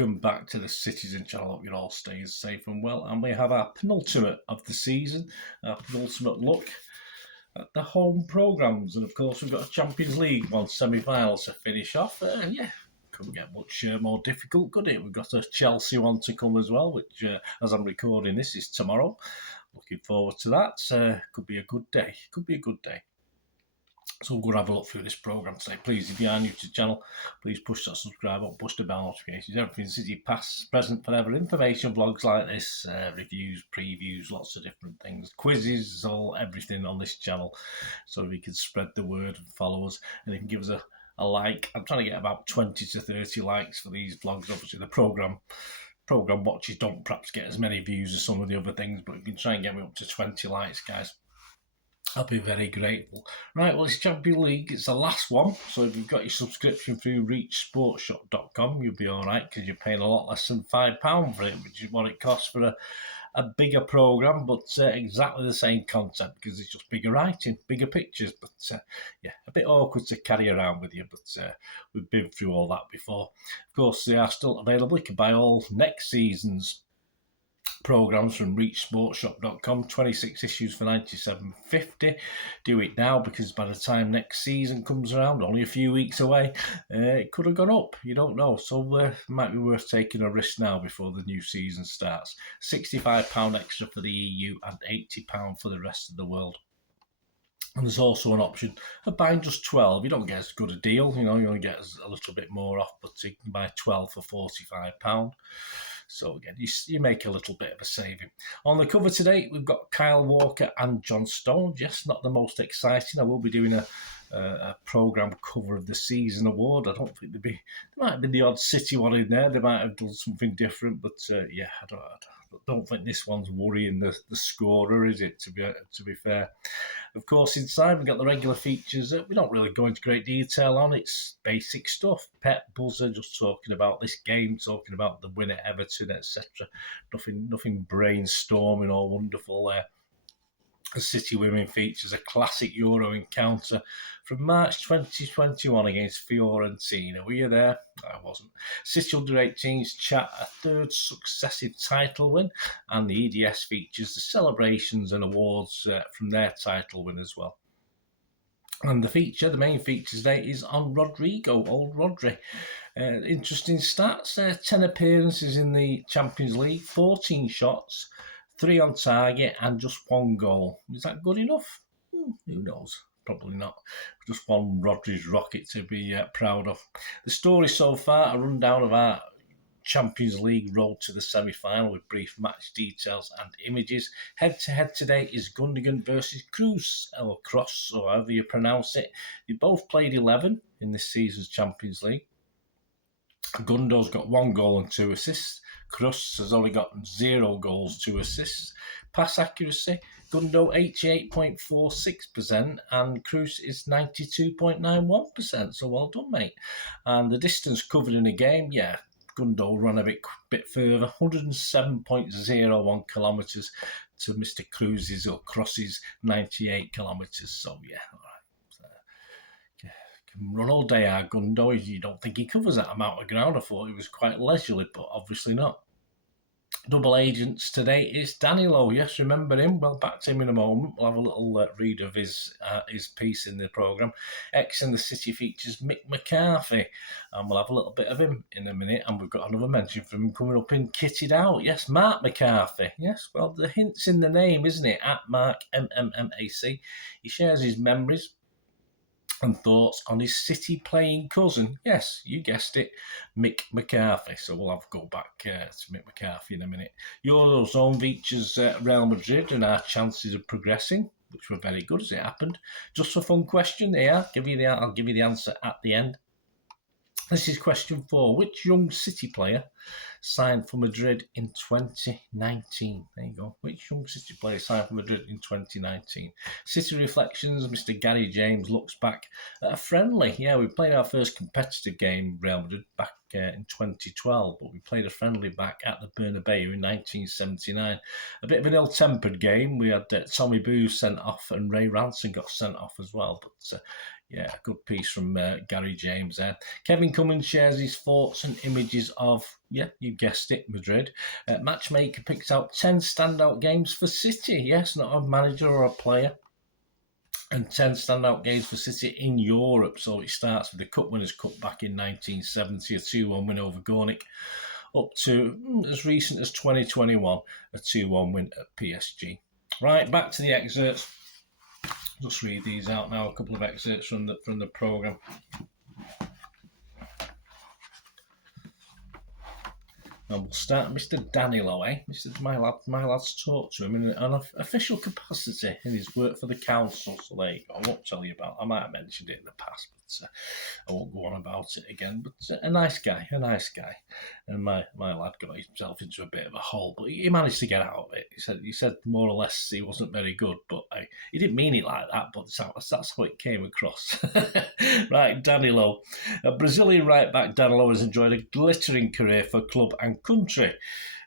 Welcome back to the Citizen channel. Hope you're all staying safe and well. And we have our penultimate of the season, our penultimate look at the home programmes. And of course, we've got a Champions League one semi-final to finish off. Couldn't get much more difficult, could it? We've got a Chelsea one to come as well, which, as I'm recording this, is tomorrow. Looking forward to that. Could be a good day. So we'll go have a look through this programme today. Please, if you are new to the channel, please push that subscribe button, push the bell notifications. Everything City, past, present, forever. Information, vlogs like this, reviews, previews, lots of different things. Quizzes, everything on this channel. So we can spread the word and follow us. And you can give us a like. I'm trying to get about 20 to 30 likes for these vlogs. Obviously, the programme watches don't perhaps get as many views as some of the other things, but you can try and get me up to 20 likes, guys. I'll be very grateful. Right, well, it's Champions League. It's the last one. So if you've got your subscription through reachsportshop.com, you'll be all right because you're paying a lot less than £5 for it, which is what it costs for a bigger programme, but exactly the same content because it's just bigger writing, bigger pictures. But yeah, a bit awkward to carry around with you, but we've been through all that before. Of course, they are still available. You can buy all next season's programmes from reachsportshop.com, 26 issues for $97.50. Do it now because by the time next season comes around, only a few weeks away, it could have gone up. You don't know. So it might be worth taking a risk now before the new season starts. £65 extra for the EU and £80 for the rest of the world. And there's also an option of buying just 12. You don't get as good a deal, you only get a little bit more off, but you can buy 12 for £45. So again, you make a little bit of a saving. On the cover today, we've got Kyle Walker and John Stones. Yes, not the most exciting. I will be doing a programme cover of the season award. I don't think there might have been the odd City one in there. They might have done something different, but yeah, I don't think this one's worrying the scorer, is it? To be fair. Of course, inside we've got the regular features that we don't really go into great detail on. It's basic stuff. Pet buzzer, just talking about this game, talking about the win at Everton, etc. Nothing brainstorming or wonderful there. The City Women features a classic Euro encounter from March 2021 against Fiorentina. Were you there? I wasn't. City Under-18s chat a third successive title win, and the EDS features the celebrations and awards from their title win as well. And the main feature today is on Rodrigo, old Rodri. Interesting stats, 10 appearances in the Champions League, 14 shots, 3 on target and just 1 goal. Is that good enough? Who knows? Probably not. Just one Rodri's rocket to be proud of. The story so far, a rundown of our Champions League road to the semi-final with brief match details and images. Head-to-head today is Gundogan versus Kroos, or Cross, or however you pronounce it. They both played 11 in this season's Champions League. Gundo's got 1 goal and 2 assists. Kroos has only got 0 goals, 2 assists. Pass accuracy, Gundo 88.46% and Kroos is 92.91%. So well done, mate. And the distance covered in a game, yeah, Gundo ran a bit further, 107.01 kilometres to Mr. Kroos's or Cross's 98 kilometres. So yeah, all right. Can run all day, our Gundo. You don't think he covers that amount of ground. I thought he was quite leisurely, but obviously not. Double agents today is Danilo. Yes, remember him? Well, back to him in a moment. We'll have a little read of his piece in the programme. X in the City features Mick McCarthy, and we'll have a little bit of him in a minute. And we've got another mention from him coming up in Kitted Out. Yes, Marc McCarthy. Yes, well, the hint's in the name, isn't it? At Marc, MMMAC. He shares his memories and thoughts on his City playing cousin. Yes, you guessed it, Mick McCarthy. So we'll have to go back to Mick McCarthy in a minute. Eurozone features Real Madrid and our chances of progressing, which were very good as it happened. Just a fun question there. I'll give you the answer at the end. This is question 4. Which young City player signed for Madrid in 2019? There you go. Which young City player signed for Madrid in 2019? City Reflections, Mr. Gary James looks back at a friendly. Yeah, we played our first competitive game, Real Madrid, back in 2012, but we played a friendly back at the Bernabeu in 1979. A bit of an ill-tempered game. We had Tommy Boo sent off and Ray Ranson got sent off as well, but Yeah, a good piece from Gary James there. Kevin Cummins shares his thoughts and images of, yeah, you guessed it, Madrid. Matchmaker picks out 10 standout games for City. Yes, not a manager or a player. And 10 standout games for City in Europe. So it starts with the Cup Winners' Cup back in 1970, a 2-1 win over Gornik, up to as recent as 2021, a 2-1 win at PSG. Right, back to the excerpts. Just read these out now, a couple of excerpts from the programme. And we'll start Mr. Danilo, my lad's talked to him in an official capacity in his work for the council. So there you go. I won't tell you about it. I might have mentioned it in the past, but I won't go on about it again. But a nice guy. And my lad got himself into a bit of a hole, but he managed to get out of it. He said more or less he wasn't very good, but he didn't mean it like that, but that's how it came across. Right, Danilo. Brazilian right-back Danilo has enjoyed a glittering career for club and country.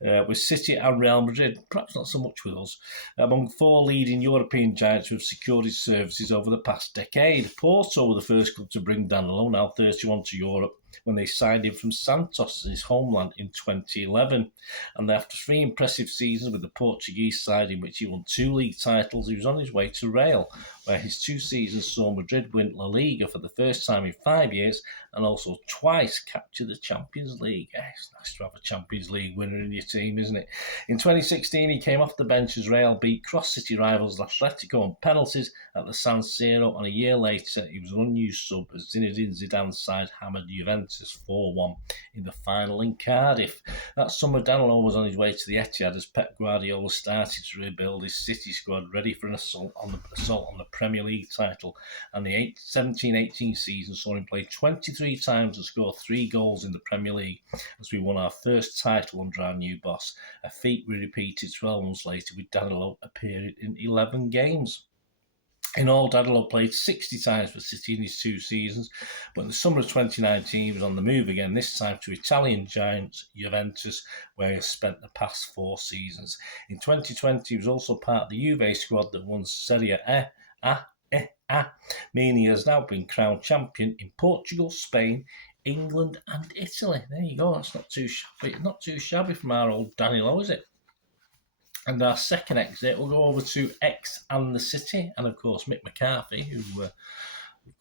With City and Real Madrid, perhaps not so much with us, among 4 leading European giants who have secured his services over the past decade. Porto were the first club to bring Danilo, now 31, to Europe when they signed him from Santos, his homeland, in 2011. And after 3 impressive seasons with the Portuguese side, in which he won 2 league titles, he was on his way to Real, where his 2 seasons saw Madrid win La Liga for the first time in 5 years and also twice capture the Champions League. It's nice to have a Champions League winner in your team, isn't it? In 2016, he came off the bench as Real beat cross-city rivals Atletico on penalties at the San Siro, and a year later, he was an unused sub as Zinedine Zidane's side hammered Juventus 4-1 in the final in Cardiff. That summer, Danilo was on his way to the Etihad as Pep Guardiola started to rebuild his City squad ready for an assault on the Premier League title, and the 17-18 season saw him play 23 times and score 3 goals in the Premier League as we won our first title under our new boss, a feat we repeated 12 months later with Danilo appearing in 11 games. In all, Danilo played 60 times for City in his 2 seasons, but in the summer of 2019 he was on the move again, this time to Italian giants Juventus, where he has spent the past 4 seasons. In 2020 he was also part of the Juve squad that won Serie A, meaning he has now been crowned champion in Portugal, Spain, England and Italy. There you go, that's not too shabby from our old Danilo, is it? And our second exit, we'll go over to X and the City, and of course Mick McCarthy, who of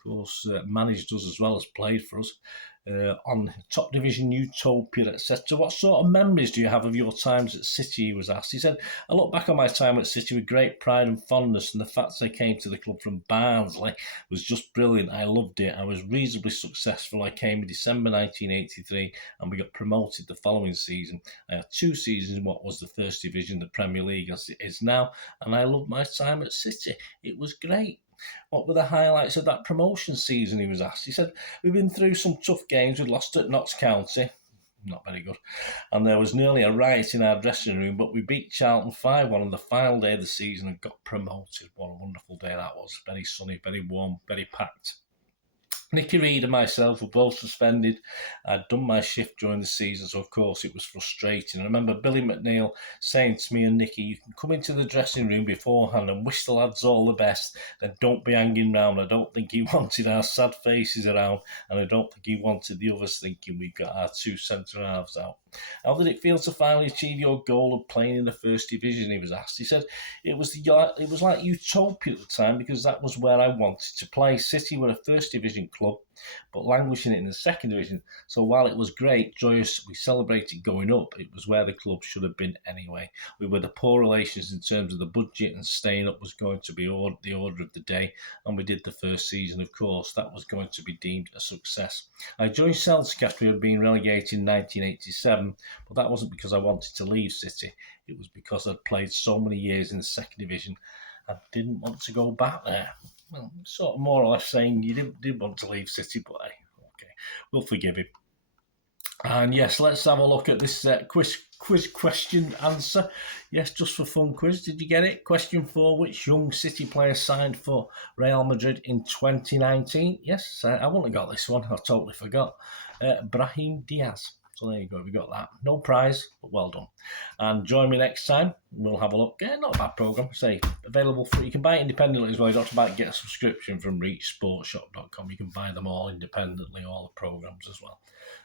course managed us as well as played for us on Top Division, Utopia, etc. What sort of memories do you have of your times at City, he was asked. He said, I look back on my time at City with great pride and fondness, and the fact I came to the club from Barnsley was just brilliant. I loved it. I was reasonably successful. I came in December 1983 and we got promoted the following season. I had 2 seasons in what was the First Division, the Premier League as it is now, and I loved my time at City. It was great. What were the highlights of that promotion season, he was asked. He said, we've been through some tough games. We lost at Notts County, not very good, and there was nearly a riot in our dressing room, but we beat Charlton 5-1 on the final day of the season and got promoted. What a wonderful day that was. Very sunny, very warm, very packed. Nicky Reid and myself were both suspended. I'd done my shift during the season, so of course it was frustrating. I remember Billy McNeil saying to me and Nicky, you can come into the dressing room beforehand and wish the lads all the best, then don't be hanging round. I don't think he wanted our sad faces around, and I don't think he wanted the others thinking we got our 2 centre-halves out. How did it feel to finally achieve your goal of playing in the First Division, he was asked. He said, it was like utopia at the time because that was where I wanted to play. City were a First Division club, but languishing in the Second Division. So while it was great, joyous, we celebrated going up, it was where the club should have been anyway. We were the poor relations in terms of the budget, and staying up was going to be the order of the day, and we did the first season, of course. That was going to be deemed a success. I joined Celtic after we had been relegated in 1987, but that wasn't because I wanted to leave City. It was because I'd played so many years in the Second Division and didn't want to go back there. Well, sort of more or less saying you did want to leave City, but hey, okay, we'll forgive him. And yes, let's have a look at this quiz question answer. Yes, just for fun quiz. Did you get it? Question 4, which young City player signed for Real Madrid in 2019? Yes, I wouldn't have got this one. I totally forgot. Brahim Diaz. So there you go, we got that. No prize, but well done. And join me next time. We'll have a look. Yeah, not a bad programme. Say, available for, you can buy it independently as well. You don't have to get a subscription from reachsportshop.com. You can buy them all independently, all the programmes as well.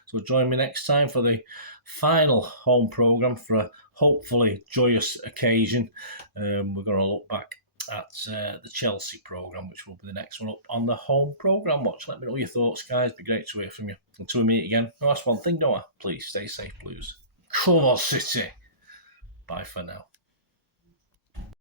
So join me next time for the final home programme for a hopefully joyous occasion. We're going to look back at the Chelsea programme, which will be the next one up on the home programme watch. Let me know your thoughts, guys. It'd be great to hear from you. Until we meet again, no, that's one thing, don't I? Please stay safe, Blues. Come on, City. Bye for now.